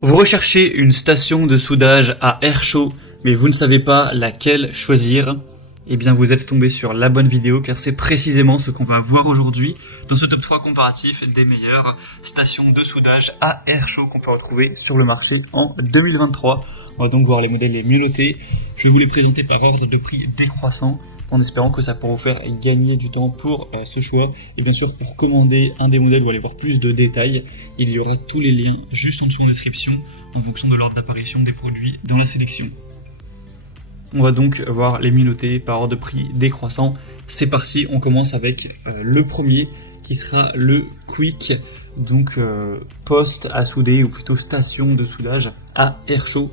Vous recherchez une station de soudage à air chaud, mais vous ne savez pas laquelle choisir? Eh bien, vous êtes tombé sur la bonne vidéo, car c'est précisément ce qu'on va voir aujourd'hui dans ce top 3 comparatif des meilleures stations de soudage à air chaud qu'on peut retrouver sur le marché en 2023. On va donc voir les modèles les mieux notés. Je vais vous les présenter par ordre de prix décroissant, en espérant que ça pourra vous faire gagner du temps pour ce choix. Et bien sûr, pour commander un des modèles ou aller voir plus de détails, il y aura tous les liens juste en dessous en description en fonction de l'ordre d'apparition des produits dans la sélection. On va donc voir les mieux notés par ordre de prix décroissant. C'est parti, on commence avec le premier qui sera le Quick, donc poste à souder ou plutôt station de soudage à air chaud.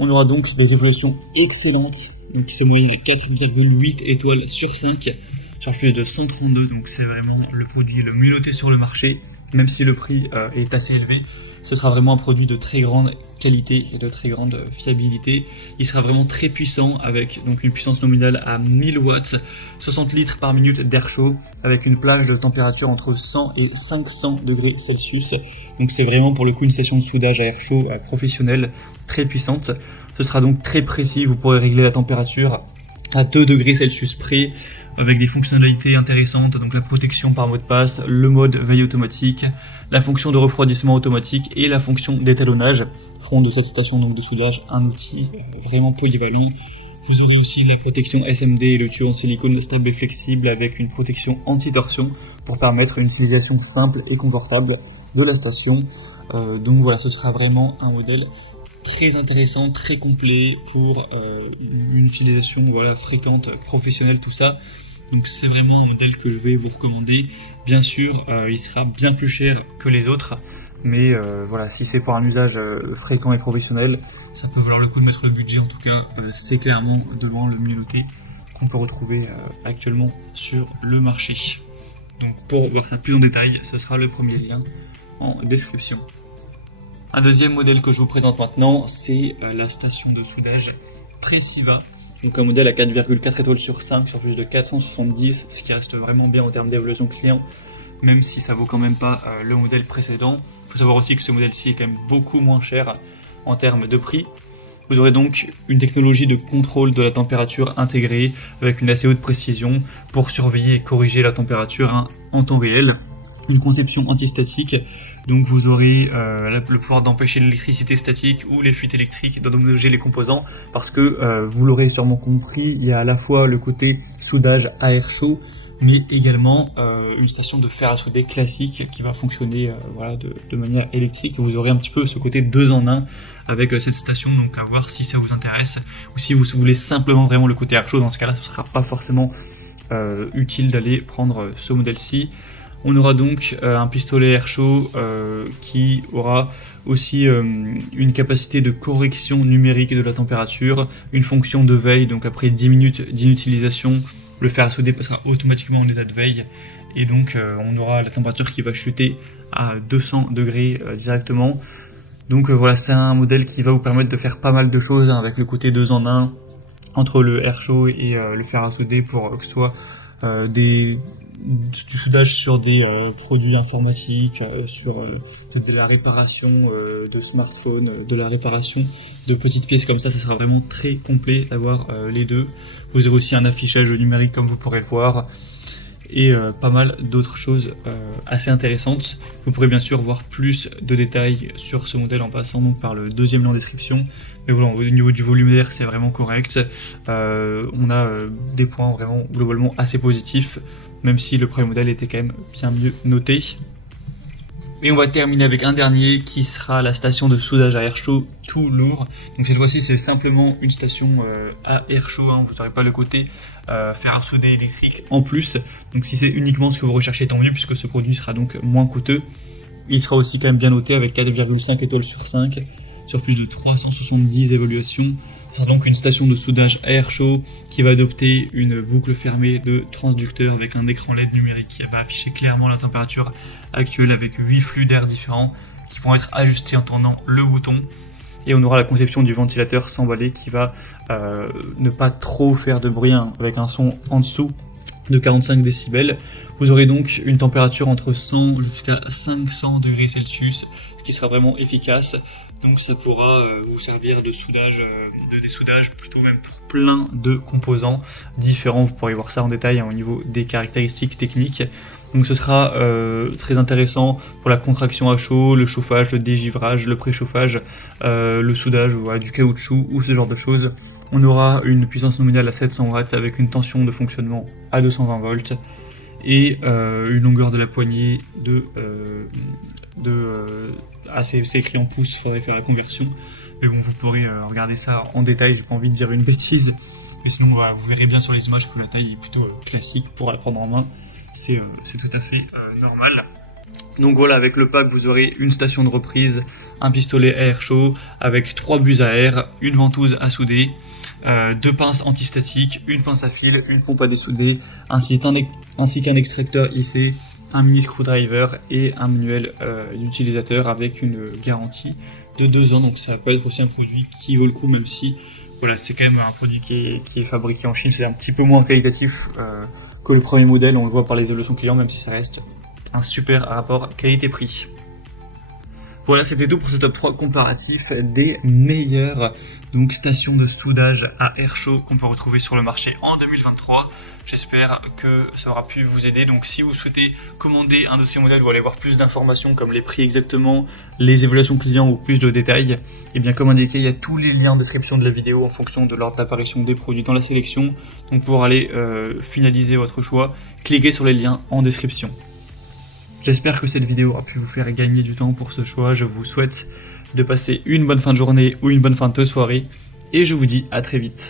On aura donc des évaluations excellentes, donc qui se moyennent à 4,8 étoiles sur 5, charge plus de 132, donc c'est vraiment le produit le mieux noté sur le marché. Même si le prix est assez élevé, ce sera vraiment un produit de très grande qualité et de très grande fiabilité. Il sera vraiment très puissant avec donc une puissance nominale à 1000 watts, 60 litres par minute d'air chaud, avec une plage de température entre 100 et 500 degrés Celsius. Donc c'est vraiment pour le coup une station de soudage à air chaud professionnelle, très puissante. Ce sera donc très précis, vous pourrez régler la température à 2 degrés Celsius près, avec des fonctionnalités intéressantes, donc la protection par mot de passe, le mode veille automatique, la fonction de refroidissement automatique et la fonction d'étalonnage feront de cette station donc de soudage un outil vraiment polyvalent. Vous aurez aussi la protection SMD et le tuyau en silicone stable et flexible avec une protection anti-torsion pour permettre une utilisation simple et confortable de la station. Donc voilà, ce sera vraiment un modèle très intéressant, très complet pour une utilisation fréquente, professionnelle, tout ça. Donc c'est vraiment un modèle que je vais vous recommander. Bien sûr, il sera bien plus cher que les autres, mais si c'est pour un usage fréquent et professionnel, ça peut valoir le coup de mettre le budget. En tout cas, c'est clairement devant le mieux noté qu'on peut retrouver actuellement sur le marché. Donc pour voir ça plus en détail, ce sera le premier lien en description. Un deuxième modèle que je vous présente maintenant, c'est la station de soudage Pressiva. Donc un modèle à 4,4 étoiles sur 5 sur plus de 470, ce qui reste vraiment bien en termes d'évaluation client, même si ça vaut quand même pas le modèle précédent. Il faut savoir aussi que ce modèle-ci est quand même beaucoup moins cher en termes de prix. Vous aurez donc une technologie de contrôle de la température intégrée avec une assez haute précision pour surveiller et corriger la température en temps réel. Une conception antistatique, donc vous aurez le pouvoir d'empêcher l'électricité statique ou les fuites électriques, d'endommager les composants, parce que vous l'aurez sûrement compris, il y a à la fois le côté soudage à air chaud, mais également une station de fer à souder classique qui va fonctionner de manière électrique. Vous aurez un petit peu ce côté 2 en 1 avec cette station, donc à voir si ça vous intéresse, ou si vous voulez simplement vraiment le côté air chaud. Dans ce cas-là, ce sera pas forcément utile d'aller prendre ce modèle-ci. On aura donc un pistolet air chaud qui aura aussi une capacité de correction numérique de la température, une fonction de veille, donc après 10 minutes d'inutilisation, le fer à souder passera automatiquement en état de veille, et donc on aura la température qui va chuter à 200 degrés directement. Donc c'est un modèle qui va vous permettre de faire pas mal de choses avec le côté 2 en 1, entre le air chaud et le fer à souder, pour que ce soit du soudage sur des produits informatiques, sur de la réparation de smartphones, de la réparation de petites pièces comme ça sera vraiment très complet d'avoir les deux. Vous aurez aussi un affichage numérique comme vous pourrez le voir, et pas mal d'autres choses assez intéressantes. Vous pourrez bien sûr voir plus de détails sur ce modèle en passant donc par le deuxième lien en description. Mais voilà, au niveau du volume d'air, c'est vraiment correct. On a des points vraiment globalement assez positifs, même si le premier modèle était quand même bien mieux noté. Et on va terminer avec un dernier qui sera la station de soudage à air chaud tout lourd. Donc cette fois-ci, c'est simplement une station à air chaud, vous n'aurez pas le côté fer à souder électrique en plus. Donc si c'est uniquement ce que vous recherchez, tant mieux, puisque ce produit sera donc moins coûteux. Il sera aussi quand même bien noté avec 4,5 étoiles sur 5 sur plus de 370 évaluations. C'est donc une station de soudage à air chaud qui va adopter une boucle fermée de transducteur avec un écran LED numérique qui va afficher clairement la température actuelle avec 8 flux d'air différents qui pourront être ajustés en tournant le bouton. Et on aura la conception du ventilateur sans balai qui va ne pas trop faire de bruit, avec un son en dessous de 45 décibels. Vous aurez donc une température entre 100 jusqu'à 500 degrés Celsius, ce qui sera vraiment efficace. Donc ça pourra vous servir de soudage, de dessoudages, plutôt même pour plein de composants différents. Vous pourrez voir ça en détail au niveau des caractéristiques techniques. Donc ce sera très intéressant pour la contraction à chaud, le chauffage, le dégivrage, le préchauffage, le soudage du caoutchouc ou ce genre de choses. On aura une puissance nominale à 700 watts avec une tension de fonctionnement à 220 volts et une longueur de la poignée c'est écrit en pouces, il faudrait faire la conversion. Mais bon, vous pourrez regarder ça en détail, j'ai pas envie de dire une bêtise. Mais sinon, voilà, vous verrez bien sur les images que la taille est plutôt classique pour la prendre en main. C'est tout à fait normal. Donc voilà, avec le pack, vous aurez une station de reprise, un pistolet à air chaud, avec 3 buses à air, une ventouse à souder, 2 pinces antistatiques, une pince à fil, une pompe à dessouder, ainsi qu'un extracteur IC, un mini screwdriver et un manuel d'utilisateur avec une garantie de 2 ans. Donc ça peut être aussi un produit qui vaut le coup, même si voilà, c'est quand même un produit qui est fabriqué en Chine, c'est un petit peu moins qualitatif que le premier modèle, on le voit par les évolutions clients, même si ça reste un super rapport qualité-prix. Voilà, c'était tout pour ce top 3 comparatif des meilleures stations de soudage à air chaud qu'on peut retrouver sur le marché en 2023. J'espère que ça aura pu vous aider. Donc si vous souhaitez commander un de ces modèles ou aller voir plus d'informations comme les prix exactement, les évaluations clients ou plus de détails, et bien comme indiqué, il y a tous les liens en description de la vidéo en fonction de l'ordre d'apparition des produits dans la sélection. Donc pour aller finaliser votre choix, cliquez sur les liens en description. J'espère que cette vidéo aura pu vous faire gagner du temps pour ce choix. Je vous souhaite de passer une bonne fin de journée ou une bonne fin de soirée. Et je vous dis à très vite.